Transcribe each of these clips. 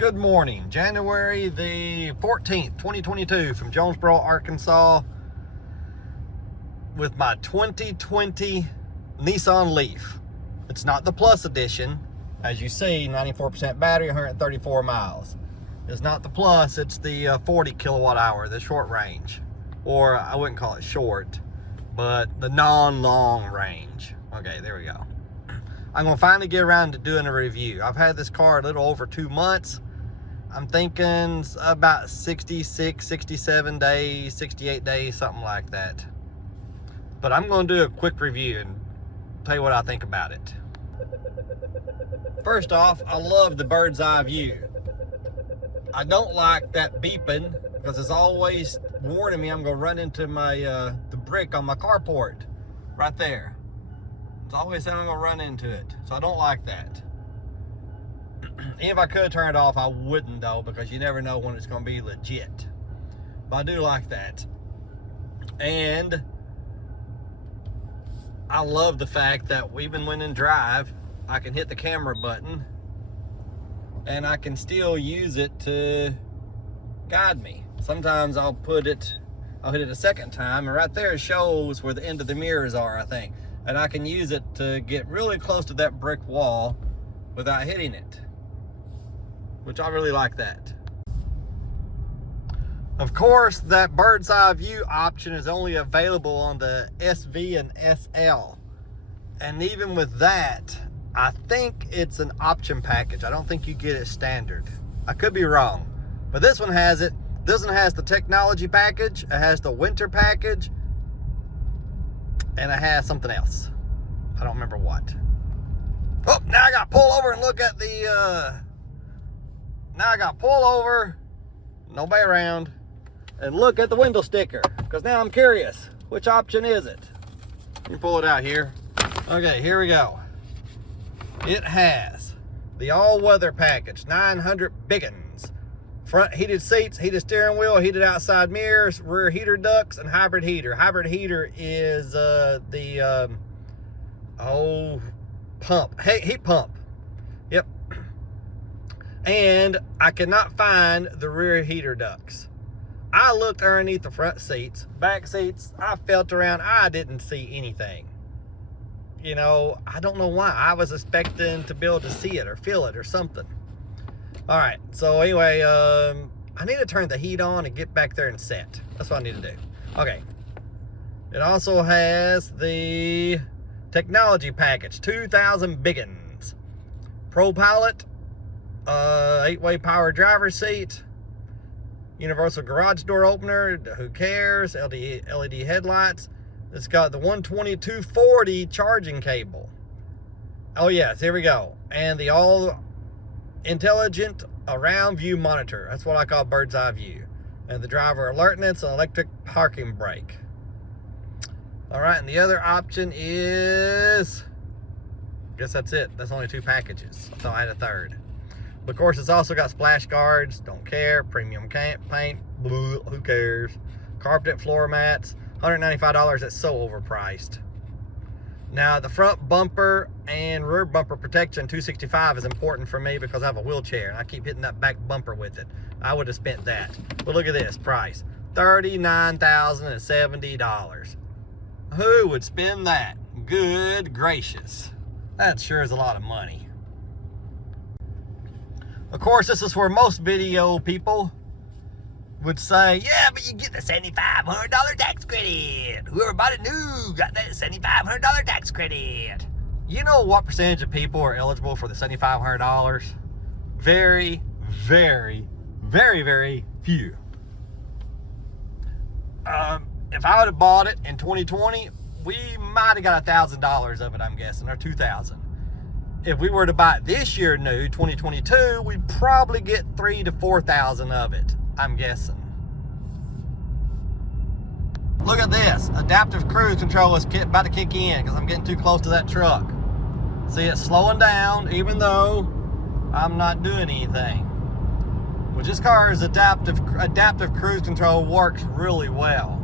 Good morning, January the 14th, 2022 from Jonesboro, Arkansas with my 2020 Nissan Leaf. It's not the Plus Edition. As you see, 94% battery, 134 miles. It's not the Plus, it's the 40 kilowatt hour, the short range. Or I wouldn't call it short, but the non-long range. Okay, there we go. I'm gonna finally get around to doing a review. I've had this car a little over 2 months. I'm thinking about 66, 67 days, 68 days, something like that. But I'm going to do a quick review and tell you what I think about it. First off, I love the bird's eye view. I don't like that beeping because it's always warning me I'm going to run into my the brick on my carport right there. It's always saying I'm going to run into it. So I don't like that. If I could turn it off, I wouldn't though, because you never know when it's going to be legit. But I do like that. And I love the fact that even when in drive, I can hit the camera button and I can still use it to guide me. Sometimes I'll hit it a second time, and right there it shows where the end of the mirrors are, I think. And I can use it to get really close to that brick wall without hitting it, which I really like that. Of course, that bird's eye view option is only available on the SV and SL. And even with that, I think it's an option package. I don't think you get it standard. I could be wrong, but this one has it. This one has the technology package, it has the winter package, and it has something else. I don't remember what. Oh, now I got to pull over and look at the, now I got to pull over, nobody around, and look at the window sticker, because now I'm curious, which option is it? Let me pull it out here. Okay, here we go. It has the all-weather package, 900 biggins. Front heated seats, heated steering wheel, heated outside mirrors, rear heater ducts, and hybrid heater. Hybrid heater is heat pump. Yep. And I cannot find the rear heater ducts. I looked underneath the front seats, back seats, I felt around, I didn't see anything. You know, I don't know why. I was expecting to be able to see it or feel it or something. All right, so anyway, I need to turn the heat on and get back there and set. That's what I need to do. Okay. It also has the technology package, 2,000 biggins. Pro Pilot, 8-way power driver seat, universal garage door opener, who cares, LED headlights. It's got the 120/240 charging cable. Oh yes, here we go. And the all intelligent around view monitor. That's what I call bird's eye view. And the driver alertness and electric parking brake. All right, and the other option is, I guess that's it. That's only 2 packages. I thought I had a third. But of course, it's also got splash guards, don't care, premium paint, blue, who cares, carpeted floor mats, $195, that's so overpriced. Now, the front bumper and rear bumper protection, $265, is important for me because I have a wheelchair and I keep hitting that back bumper with it. I would have spent that. But look at this price, $39,070. Who would spend that? Good gracious. That sure is a lot of money. Of course, this is where most video people would say, yeah, but you get the $7,500 tax credit. Whoever bought it new got that $7,500 tax credit. You know what percentage of people are eligible for the $7,500? Very, very, very, very few. If I would have bought it in 2020, we might have got $1,000 of it, I'm guessing, or $2,000. If we were to buy it this year new, 2022, we'd probably get $3,000 to $4,000 of it, I'm guessing. Look at this. Adaptive cruise control is about to kick in because I'm getting too close to that truck. See, it's slowing down even though I'm not doing anything. Which this car's adaptive cruise control works really well.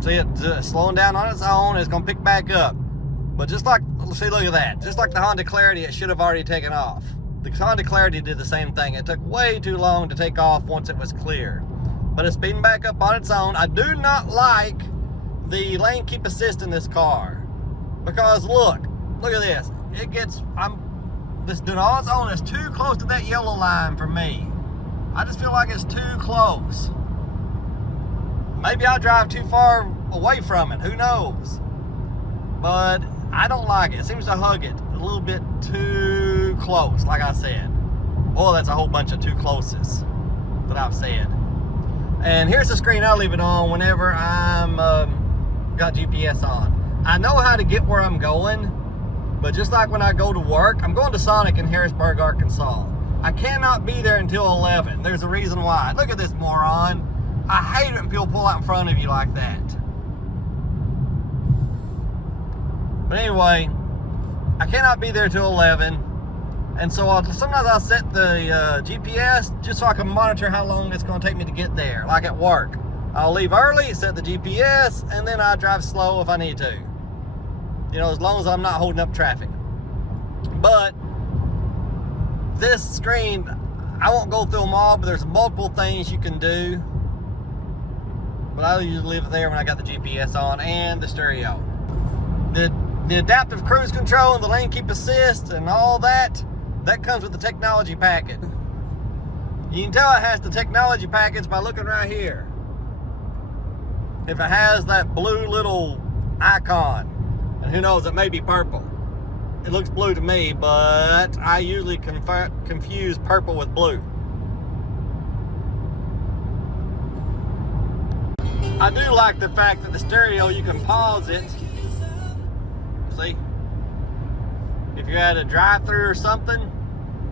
See, it's slowing down on its own. It's going to pick back up. But just like, see, look at that. Just like the Honda Clarity, it should have already taken off. The Honda Clarity did the same thing. It took way too long to take off once it was clear. But it's speeding back up on its own. I do not like the lane keep assist in this car. Because look at this. This doing all its own is too close to that yellow line for me. I just feel like it's too close. Maybe I'll drive too far away from it, who knows? But I don't like it. It seems to hug it a little bit too close, like I said. Oh, that's a whole bunch of too closes that I've said. And here's the screen I leave it on whenever I'm got GPS on. I know how to get where I'm going, but just like when I go to work, I'm going to Sonic in Harrisburg, Arkansas. I cannot be there until 11. There's a reason why. Look at this moron. I hate it when people pull out in front of you like that. But anyway, I cannot be there till 11. And so sometimes I'll set the GPS just so I can monitor how long it's going to take me to get there, like at work. I'll leave early, set the GPS, and then I drive slow if I need to. You know, as long as I'm not holding up traffic. But this screen, I won't go through them all, but there's multiple things you can do. But I usually leave it there when I got the GPS on and the stereo. The adaptive cruise control and the lane keep assist and all that comes with the technology package. You can tell it has the technology package by looking right here. If it has that blue little icon, and who knows, it may be purple. It looks blue to me, but I usually confuse purple with blue. I do like the fact that the stereo, you can pause it. See? If you're at a drive-thru or something,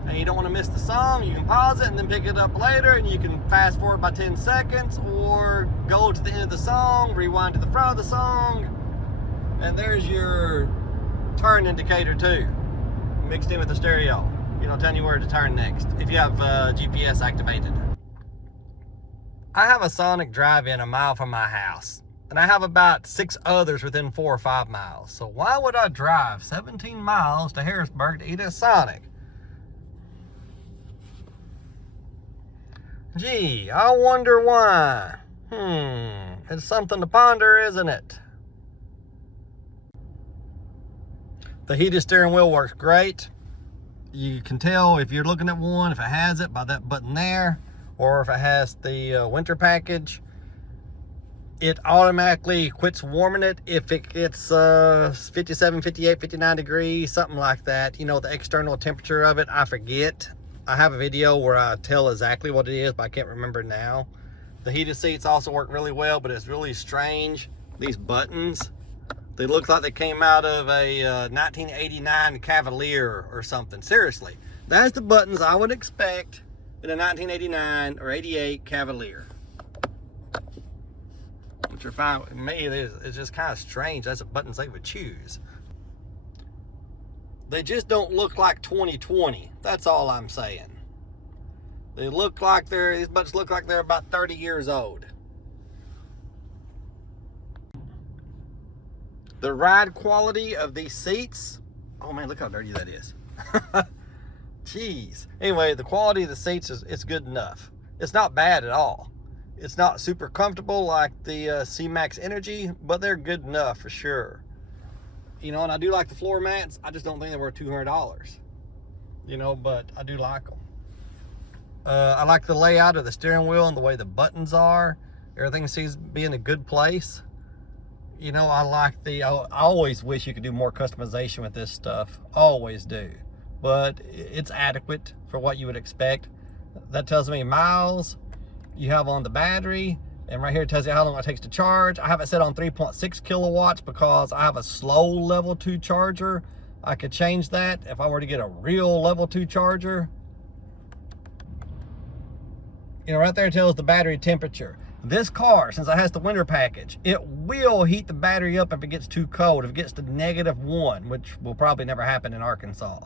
and you don't want to miss the song, you can pause it and then pick it up later, and you can fast forward by 10 seconds, or go to the end of the song, rewind to the front of the song, and there's your turn indicator too, mixed in with the stereo. You know, telling you where to turn next, if you have GPS activated. I have a Sonic drive-in a mile from my house, and I have about 6 others within 4 or 5 miles. So why would I drive 17 miles to Harrisburg to eat at Sonic? Gee, I wonder why. It's something to ponder, isn't it? The heated steering wheel works great. You can tell if you're looking at one, if it has it by that button there, or if it has the winter package. It automatically quits warming it if it gets 57, 58, 59 degrees, something like that. You know, the external temperature of it, I forget. I have a video where I tell exactly what it is, but I can't remember now. The heated seats also work really well, but it's really strange. These buttons, they look like they came out of a 1989 Cavalier or something. Seriously, that's the buttons I would expect in a 1989 or 88 Cavalier. Which are fine with me. It's just kind of strange. That's the buttons they would choose. They just don't look like 2020. That's all I'm saying. They look like these buttons look like they're about 30 years old. The ride quality of these seats, oh man, look how dirty that is. Jeez. Anyway, the quality of the seats is good enough. It's not bad at all. It's not super comfortable like the C-Max Energy, but they're good enough for sure. You know, and I do like the floor mats. I just don't think they're worth $200. You know, but I do like them. I like the layout of the steering wheel and the way the buttons are. Everything seems to be in a good place. You know, I always wish you could do more customization with this stuff. Always do. But it's adequate for what you would expect. That tells me miles you have on the battery. And right here it tells you how long it takes to charge. I have it set on 3.6 kilowatts because I have a slow level 2 charger. I could change that if I were to get a real level 2 charger. You know, right there it tells the battery temperature. This car, since it has the winter package, it will heat the battery up if it gets too cold. If it gets to -1, which will probably never happen in Arkansas.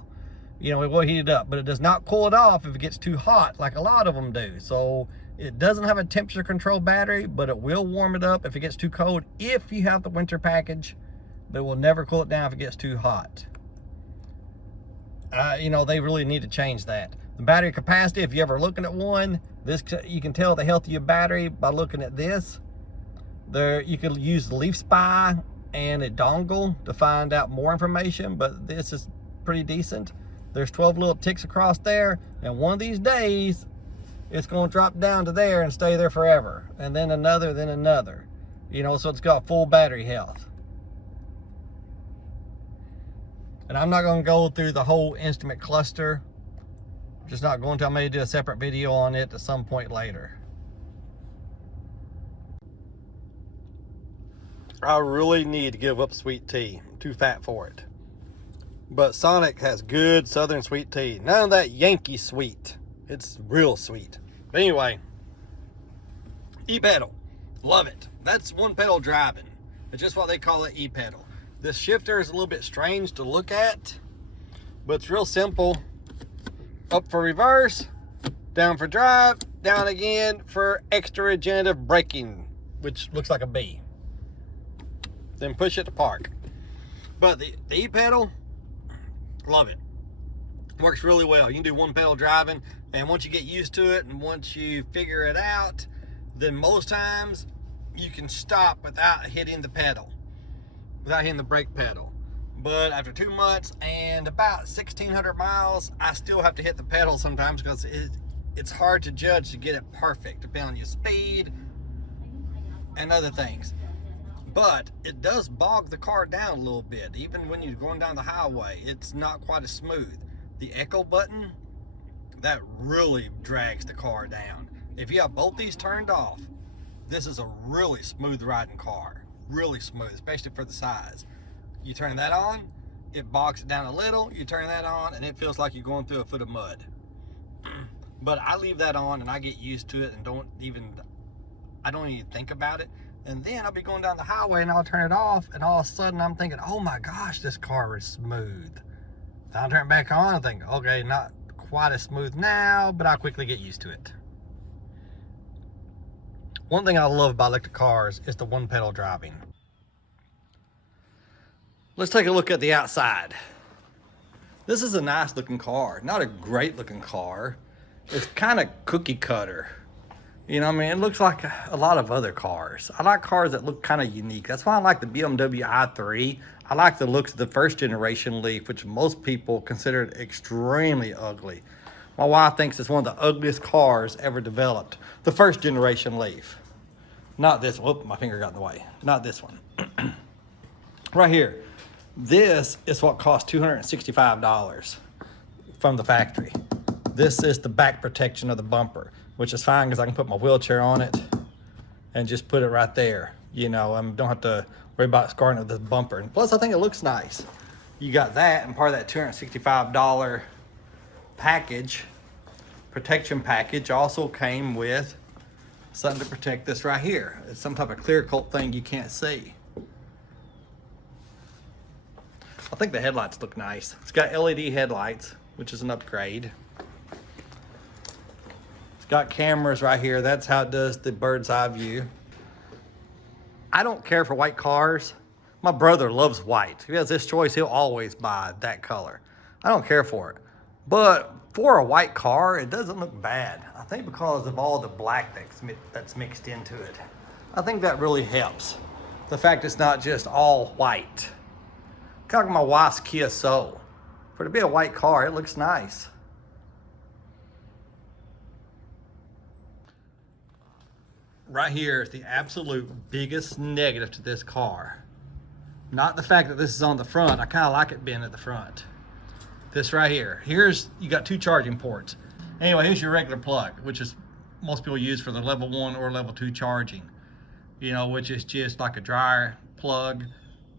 You know, it will heat it up, but it does not cool it off if it gets too hot, like a lot of them do. So it doesn't have a temperature control battery, but it will warm it up if it gets too cold if you have the winter package, but it will never cool it down if it gets too hot. You know, they really need to change that. The battery capacity, if you're ever looking at one, this, you can tell the health of your battery by looking at this. There, you could use the Leaf Spy and a dongle to find out more information, but this is pretty decent. There's 12 little ticks across there, and one of these days, it's going to drop down to there and stay there forever, and then another, then another. You know, so it's got full battery health. And I'm not going to go through the whole instrument cluster. I'm just not going to. I may do a separate video on it at some point later. I really need to give up sweet tea. I'm too fat for it. But Sonic has good Southern sweet tea. None of that Yankee sweet. It's real sweet. But anyway, e-pedal. Love it. That's one pedal driving. It's just what they call it, e-pedal. This shifter is a little bit strange to look at, but it's real simple. Up for reverse, down for drive, down again for extra regenerative braking, which looks like a B. Then push it to park. But the e-pedal, love it. Works really well. You can do one pedal driving, and once you get used to it and once you figure it out, then most times you can stop without hitting the pedal, without hitting the brake pedal. But after 2 months and about 1,600 miles, I still have to hit the pedal sometimes because it's hard to judge to get it perfect, depending on your speed and other things. But it does bog the car down a little bit. Even when you're going down the highway, it's not quite as smooth. The echo button, that really drags the car down. If you have both these turned off, this is a really smooth riding car. Really smooth, especially for the size. You turn that on, it bogs it down a little. You turn that on, and it feels like you're going through a foot of mud. But I leave that on, and I get used to it, and I don't even think about it. And then I'll be going down the highway, and I'll turn it off, and all of a sudden I'm thinking, oh my gosh, this car is smooth. Then I'll turn it back on and think, okay, not quite as smooth now, but I'll quickly get used to it. One thing I love about electric cars is the one pedal driving. Let's take a look at the outside. This is a nice looking car. Not a great looking car. It's kind of cookie cutter. You know what I mean? It looks like a lot of other cars. I like cars that look kind of unique. That's why I like the BMW i3. I like the looks of the first generation Leaf, which most people consider extremely ugly. My wife thinks it's one of the ugliest cars ever developed. The first generation Leaf. Not this one. Whoop, my finger got in the way. Not this one. Right here. This is what cost $265 from the factory. This is the back protection of the bumper, which is fine because I can put my wheelchair on it and just put it right there. You know, I don't have to worry about scarring of the bumper. And plus, I think it looks nice. You got that, and part of that $265 package, protection package, also came with something to protect this right here. It's some type of clear coat thing you can't see. I think the headlights look nice. It's got LED headlights, which is an upgrade. It's got cameras right here. That's how it does the bird's eye view. I don't care for white cars. My brother loves white. If he has this choice, he'll always buy that color. I don't care for it. But for a white car, it doesn't look bad. I think because of all the black that's mixed into it. I think that really helps. The fact it's not just all white. Kind of like my wife's Kia Soul. For it to be a white car, it looks nice. Right here is the absolute biggest negative to this car. Not the fact that this is on the front. I kind of like it being at the front. This right here. You got 2 charging ports. Anyway, here's your regular plug, which is most people use for the level 1 or level 2 charging. You know, which is just like a dryer plug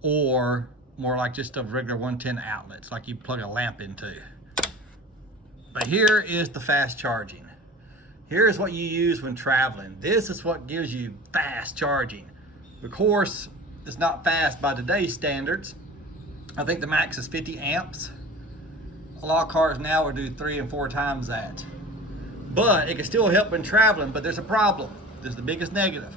or more like just a regular 110 outlets, like you plug a lamp into. But here is the fast charging. Here's what you use when traveling. This is what gives you fast charging. Of course, it's not fast by today's standards. I think the max is 50 amps. A lot of cars now will do 3 and 4 times that. But it can still help when traveling, but there's a problem. This is the biggest negative.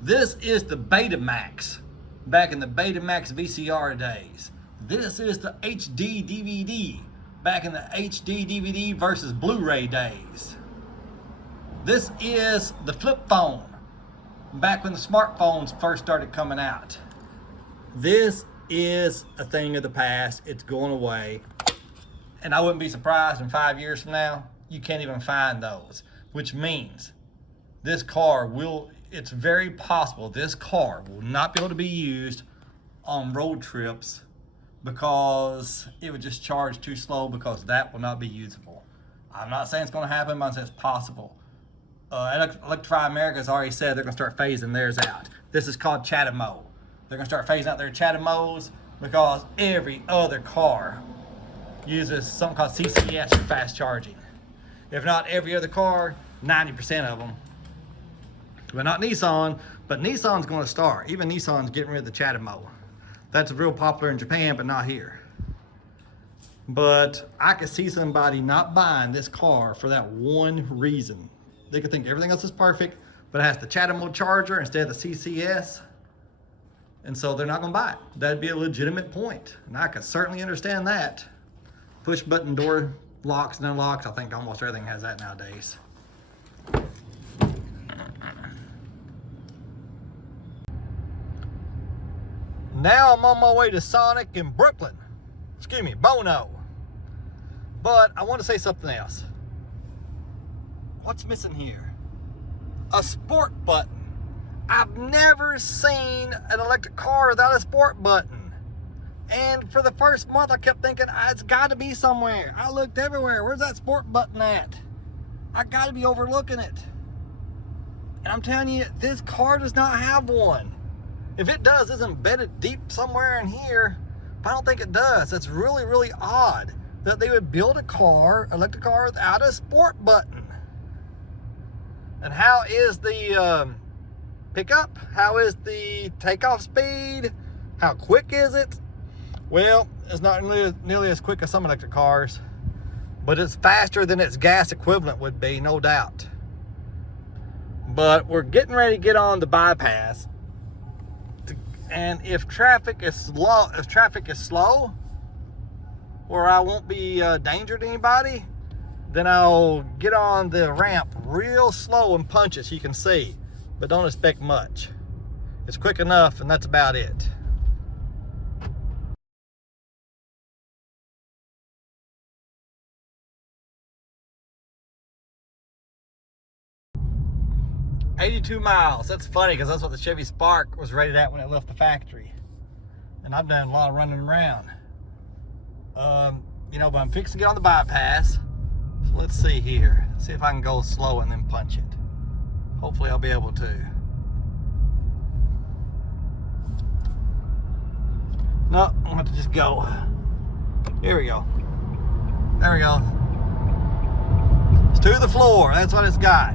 This is the Betamax, back in the Betamax VCR days. This is the HD DVD. back in the HD DVD versus Blu-ray days. This is the flip phone, back when the smartphones first started coming out. This is a thing of the past. It's going away. And I wouldn't be surprised in 5 years from now, you can't even find those. Which means this car will, it's very possible this car will not be able to be used on road trips because it would just charge too slow, because that will not be usable. I'm not saying it's going to happen, but I'm saying it's possible. Electrify America has already said they're going to start phasing theirs out. This is called CHAdeMO. They're going to start phasing out their CHAdeMOs because every other car uses something called CCS for fast charging. If not every other car, 90% of them. But not Nissan, but Nissan's going to start. Even Nissan's getting rid of the CHAdeMO. That's real popular in Japan, but not here. But I could see somebody not buying this car for that one reason. They could think everything else is perfect, but it has the CHAdeMO charger instead of the CCS. And so they're not going to buy it. That'd be a legitimate point. And I could certainly understand that. Push button door locks and unlocks. I think almost everything has that nowadays. Now I'm on my way to Sonic in Brooklyn. Excuse me, Bono. But I want to say something else. What's missing here? A sport button. I've never seen an electric car without a sport button. And for the first month I kept thinking, it's got to be somewhere. I looked everywhere. Where's that sport button at? I got to be overlooking it. And I'm telling you, this car does not have one. If it does, it's embedded deep somewhere in here. But I don't think it does. That's really, really odd that they would build a car, electric car, without a sport button. And how is the pickup? How is the takeoff speed? How quick is it? Well, it's not nearly as quick as some electric cars, but it's faster than its gas equivalent would be, no doubt. But we're getting ready to get on the bypass. And if traffic is slow, or I won't be a danger to anybody, then I'll get on the ramp real slow and punch it so you can see. But don't expect much. It's quick enough, and that's about it. $82 miles. That's funny because that's what the Chevy Spark was rated at when it left the factory. And I've done a lot of running around. You know, but I'm fixing to get on the bypass. So let's see here. See if I can go slow and then punch it. Hopefully I'll be able to. No, I'm going to have to just go. Here we go. There we go. It's to the floor. That's what it's got.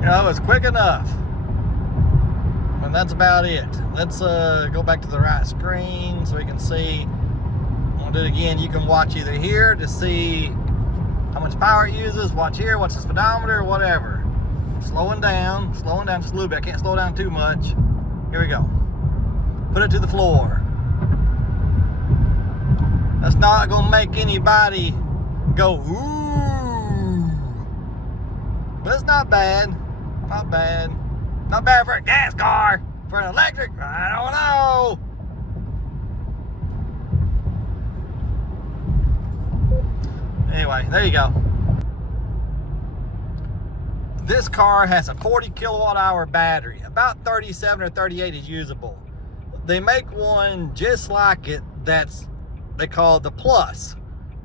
You know, it's quick enough. And that's about it. Let's go back to the right screen so we can see. I'll do it again. You can watch either here to see how much power it uses. Watch here, watch the speedometer, whatever. Slowing down just a little bit. I can't slow down too much. Here we go. Put it to the floor. That's not gonna make anybody go, ooh. But it's not bad. Not bad. Not bad for a gas car. For an electric, I don't know. Anyway, there you go. This car has a 40 kilowatt hour battery. About 37 or 38 is usable. They make one just like it they call the Plus.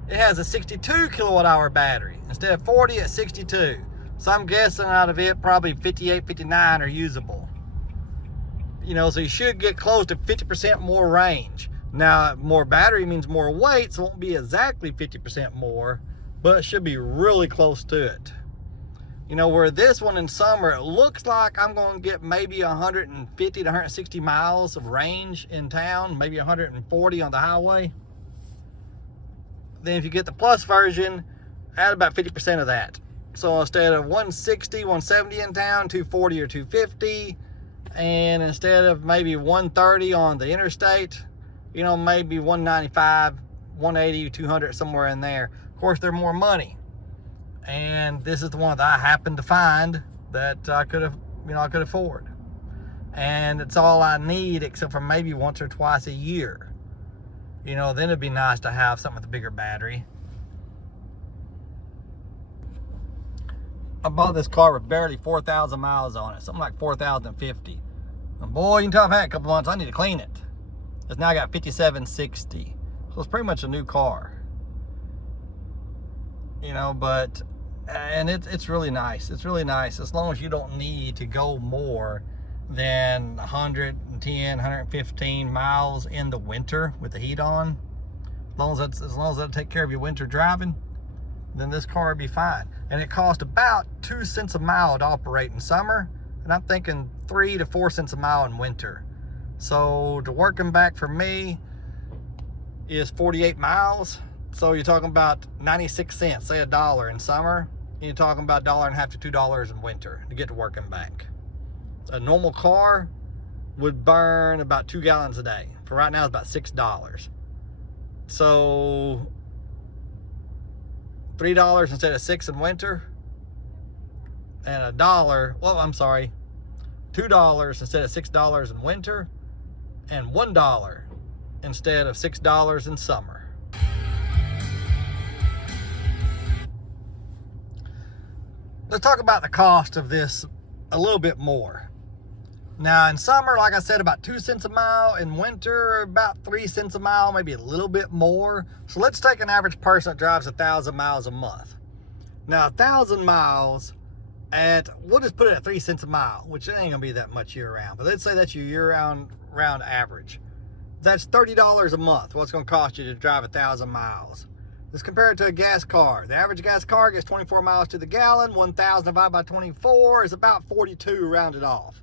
It has a 62 kilowatt hour battery. Instead of 40, it's 62. So I'm guessing out of it, probably 58, 59 are usable. You know, so you should get close to 50% more range. Now, more battery means more weight, so it won't be exactly 50% more, but it should be really close to it. You know, where this one in summer, it looks like I'm going to get maybe 150 to 160 miles of range in town, maybe 140 on the highway. Then if you get the Plus version, add about 50% of that. So instead of 160, 170 in town, 240 or 250, And instead of maybe 130 on the interstate, you know, maybe 195, 180, 200, somewhere in there. Of course, they're more money. And this is the one that I happened to find that I could afford. And it's all I need, except for maybe once or twice a year. You know, then it'd be nice to have something with a bigger battery. I bought this car with barely 4,000 miles on it, something like 4,050. And boy, you can tell I've had a couple months, I need to clean it. It's now got 5760. So it's pretty much a new car. You know, but, and it's really nice. It's really nice as long as you don't need to go more than 110, 115 miles in the winter with the heat on. As long as that'll take care of your winter driving, then this car would be fine. And it costs about 2 cents a mile to operate in summer, and I'm thinking 3 to 4 cents a mile in winter. So to working back for me is 48 miles. So you're talking about 96 cents, say $1 in summer. You're talking about $1.50 to $2 in winter to get to working back. A normal car would burn about 2 gallons a day. For right now, it's about $6. So $3 instead of $6 in winter, and $2 instead of $6 in winter, and $1 instead of $6 in summer. Let's talk about the cost of this a little bit more. Now in summer, like I said, about 2 cents a mile. In winter, about 3 cents a mile, maybe a little bit more. So let's take an average person that drives 1,000 miles a month. Now 1,000 miles we'll just put it at 3 cents a mile, which ain't gonna be that much year round, but let's say that's your year round average. That's $30 a month. What's gonna cost you to drive 1,000 miles? Let's compare it to a gas car. The average gas car gets 24 miles to the gallon. 1,000 divided by 24 is about 42 rounded off.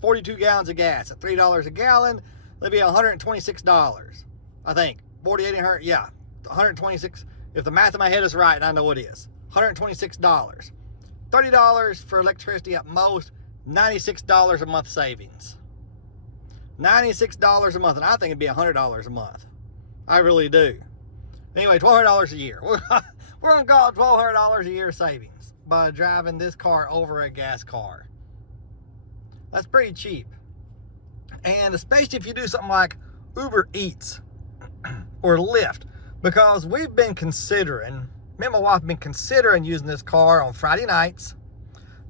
42 gallons of gas at $3 a gallon, that'd be $126, I think. 48, yeah, 126. If the math in my head is right, and I know it is, $126. $30 for electricity at most, $96 a month savings. $96 a month, and I think it'd be $100 a month. I really do. Anyway, $1,200 a year. We're gonna call it $1,200 a year savings by driving this car over a gas car. That's pretty cheap. And especially if you do something like Uber Eats or Lyft, because we've been considering, me and my wife have been considering using this car on Friday nights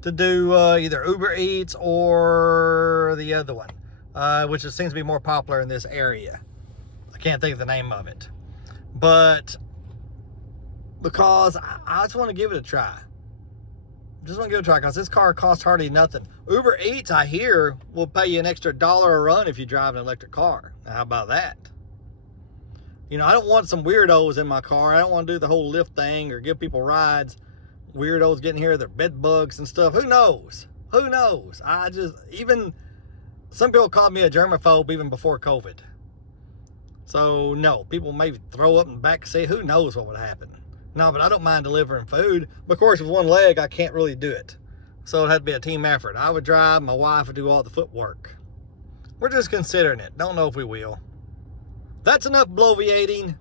to do either Uber Eats or the other one, which seems to be more popular in this area. I can't think of the name of it. But because I just want to give it a try. Just want to give it a try because this car costs hardly nothing. Uber Eats, I hear, will pay you an extra $1 a run if you drive an electric car. Now, how about that? You know, I don't want some weirdos in my car. I don't want to do the whole Lyft thing or give people rides. Weirdos getting here, their bed bugs and stuff. Who knows? Who knows? Even some people called me a germaphobe even before COVID. So, no, people may throw up in the back seat. Who knows what would happen? No, but I don't mind delivering food. But of course, with one leg, I can't really do it. So it had to be a team effort. I would drive, my wife would do all the footwork. We're just considering it. Don't know if we will. That's enough bloviating.